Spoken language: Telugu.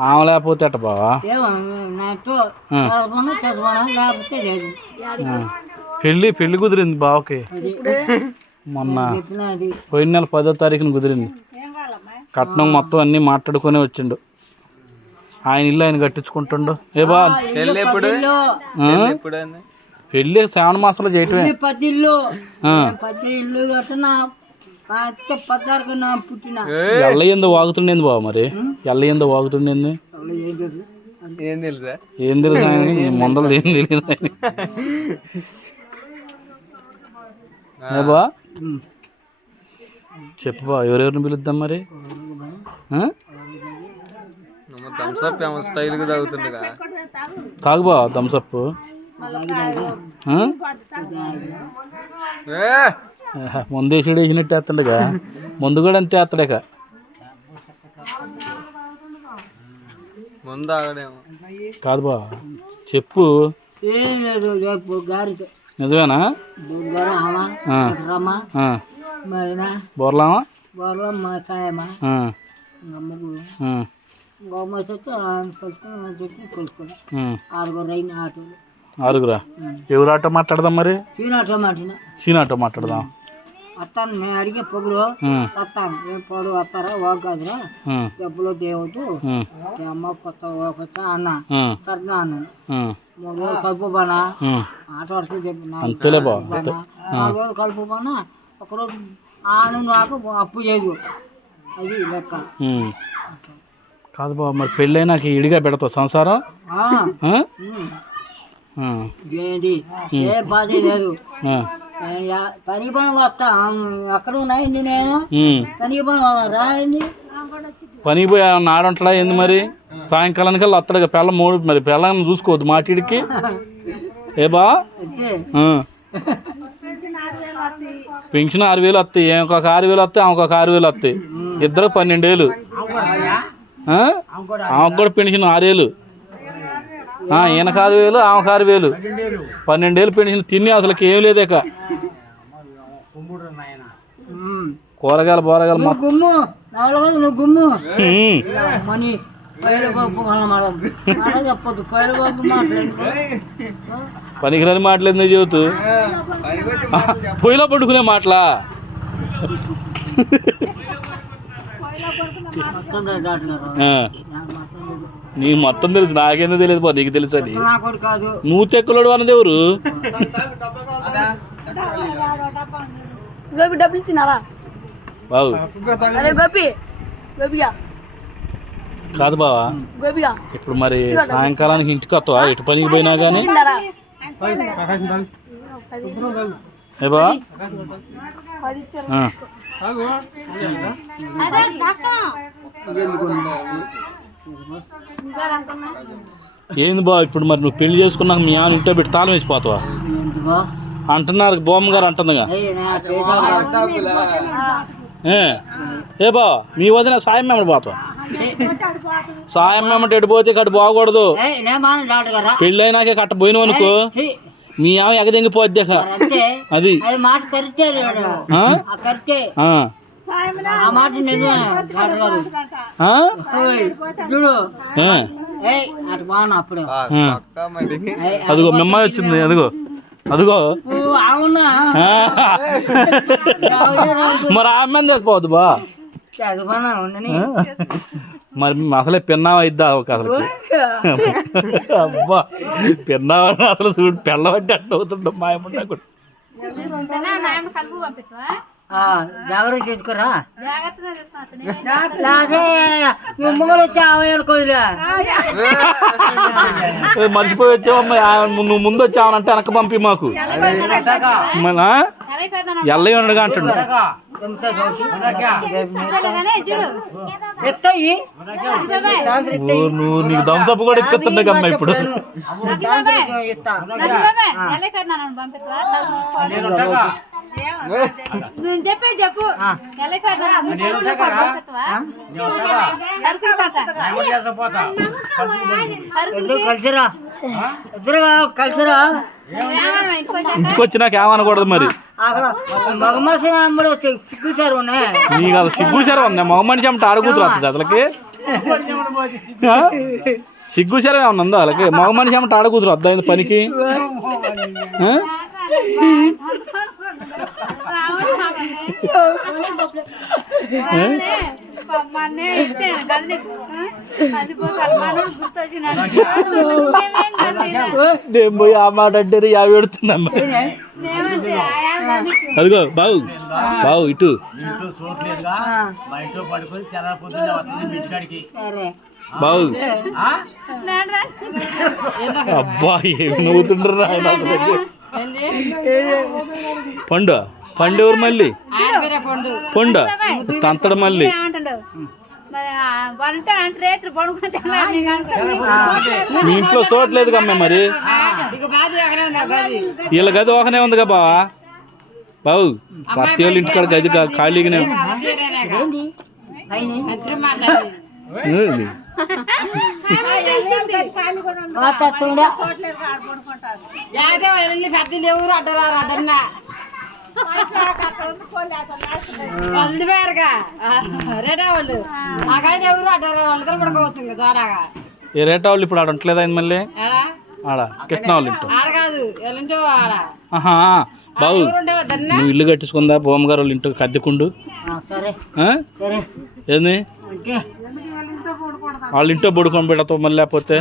ఆమె లేకపోతే అట్ట బావా. పెళ్ళి పెళ్ళి కుదిరింది బావకి. మొన్న పోయిన నెల పదో తారీఖున కుదిరింది. కట్నం మొత్తం అన్నీ మాట్లాడుకొని వచ్చిండు. ఆయన ఇల్లు ఆయన కట్టించుకుంటుండు. ఏ బా పెళ్ళి శ్రావణ మాసంలో చేయటమే. ఎల్ల ఎందు వాగుతుండేంది బావ మరి? ఎల్ల ఎందు వాగుతుండేంది? ఏం తెలుసా ఏం తెలుసు ఆయన? ముందలు ఏం తెలియదు బా చెప్పు బా ఎవరెవరిని పిలుద్దాం మరి? థమ్స్అప్ ఏమో స్టైల్గా తాగుతుండగా తాగు బా థమ్సప్ ఏ? ముందు వేసాడు వేసినట్టు వేస్తుండగా ముందు కూడా అంతే వేస్తాడక ముందు ఆగడేమో. కాదు బా చెప్పు. నిజమేనా? బోర్లామా. ఆరుగురు? ఎవరు ఆటో మాట్లాడదాం మరి? సీనాటో మాట్లాడదాం. వస్తాను నేను అడిగే పొగుడు. వస్తాను ఏం పొడు వస్తారా కాదురా ఉం. డబ్బులు. ఈ అమ్మ కొత్త అన్న. సర్దా అన్నాను ఉం. మూడు రోజులు కలుపు బానా. ఆట వరకు చెప్పి అంతేలే బా బానా నాలుగు రోజులు కలుపు బానా ఒకరోజు ఆను నాకు అప్పు చేయదు. అది లెక్క. కాదు బా మరి పెళ్ళైనాక ఇడిగా పెడతావు సంసారం? ఏ బాధ లేదు. పని పని వస్తా. ఉన్నాయండి నేను. పని పని పనికి పోయి ఆడుంటాడా ఏంది మరి? సాయంకాలానికల్లా అత్తడిగా పిల్ల మూడు మరి పిల్లని చూసుకోవద్దు మాటిడికి ఏ బా. పెన్షన్ ఆరు వేలు వస్తాయి. ఒక ఆరు వేలు వస్తాయి ఒక ఆరు వేలు వస్తాయి. ఇద్దరు పన్నెండేళ్ళు. ఆ? ఆమెకు కూడా పెన్షన్ ఆరేళ్ళు. ఈయనకు ఆరు వేలు ఆమెకు ఆరు వేలు. పన్నెండేళ్ళు పెన్షన్ తిని అసలుకి ఏం లేదేక. కూరగాయలు బోరగాయలు నువ్వు గుమ్ము. మనీ పనికిరాని మాటలు ఎందుకు చెబుతూ? పొయ్యిలో పడుకునే మాటలా? నాకు మొత్తం తెలుసు. నాకేందో తెలియదు బా నీకు తెలుసు నా కాదు. నువ్వు తెక్కలోడు అన్నది ఎవరు? గోపి డబ్బులు ఇచ్చినావా? అరే గోపి గోపిగా. కాదు బావా. గోపిగా. ఇప్పుడు మరి సాయంకాలానికి ఇంటికి వస్తావా? ఎటు పనికి పోయినా కానీ ఏ ఏంది బా ఇప్పుడు మరి నువ్వు పెళ్ళి చేసుకున్నాక మీ ఆయన ఇంట్లో పెట్టి తాళం వేసిపోతావా అంటున్నారు బొమ్మ గారు అంటుందిగా. ఏ బా మీ వదిన సాయం మేమటి పోతావా? సాయం మేమటి ఎటు పోతే కట్టు బాగూడదు ఏయ్ నేను మాన డాక్టర్ కదా పెళ్ళి అయినాకే కట్ట పోయినావు అనుకో ఛీ, మీ ఆమె ఎగదెంగిపోద్ది అది. అది మాట కరెక్టే అదిగో మిమ్మ వచ్చింది అదిగో. అదిగో. మరి ఆమె తెచ్చిపోవద్దు బా. మరి అసలే పిన్నావా ఇద్దా ఒక అసలు? అబ్బా పిన్నావా అసలు? చూడు పిల్లవంటే అట్ట అవుతుండ మాయముండా జాగ్రత్త వచ్చి ఆమె ఏ, మర్చిపోయి వచ్చావమ్మా ఆ, నువ్వు ముందు వచ్చావనంటే వెనక పంపి మాకు. మన ఎల్లయ్య ఉండగా అంటాడు నువ్వు నీకు దంసపు కూడా ఇప్పిస్తుండే కమ్మా ఇప్పుడు. నేను చెప్పు కలిసిరా? కలిసిరా? ఏమనకూడదు మరి. మగ మనిషి సిగ్గుచారు నీకు ఉంది మగ మనిషి అమ్మట ఆడకూతురు వస్తుంది అసలుకి. ఆ? సిగ్గు శరం ఏమన్నా ఉందా వాళ్ళకి మగ మనిషి ఏమంటే ఆడ కూతురు వద్దా పనికి? మొన్నే ఇస్తే గల్లి కలిపోతారు మనోడు గుర్తొచ్చినాడు నేను పోయి ఆ? మాట అంటే యాభై గల్లిచ్చు అదిగో బావు బావు ఇటు బావు. అబ్బా ఏమి నవ్వుతుండ్రు ఆయన పండు పండు ఎవరు మళ్ళీ? పండు. తంతడు మళ్ళీ. మీ ఇంట్లో చూడలేదు కమ్మే మరి? వీళ్ళ గది ఒకనే ఉందిగా బావా? బావు అత్త వాళ్ళ ఇంటికాడ గది వాళ్ళు వేరుగా రేటా వాళ్ళు నాకైతే ఎవరు అడ్డారు వాళ్ళిద్దరు పడుకోవచ్చు తోడాగా ఏ రేటా వాళ్ళు ఇప్పుడు ఆడ ఉండట్లేదా ఆయన మళ్ళీ? ఆడ? కృష్ణ వాళ్ళ నువ్వు ఇల్లు కట్టించుకుందా బొమ్మగారు వాళ్ళ ఇంటికి కద్దెకుండు ఆ, సరే. ఆ? సరే. ఏంది? వాళ్ళ ఇంట్లో పడుకొని పెడతావు మళ్ళీ లేకపోతే?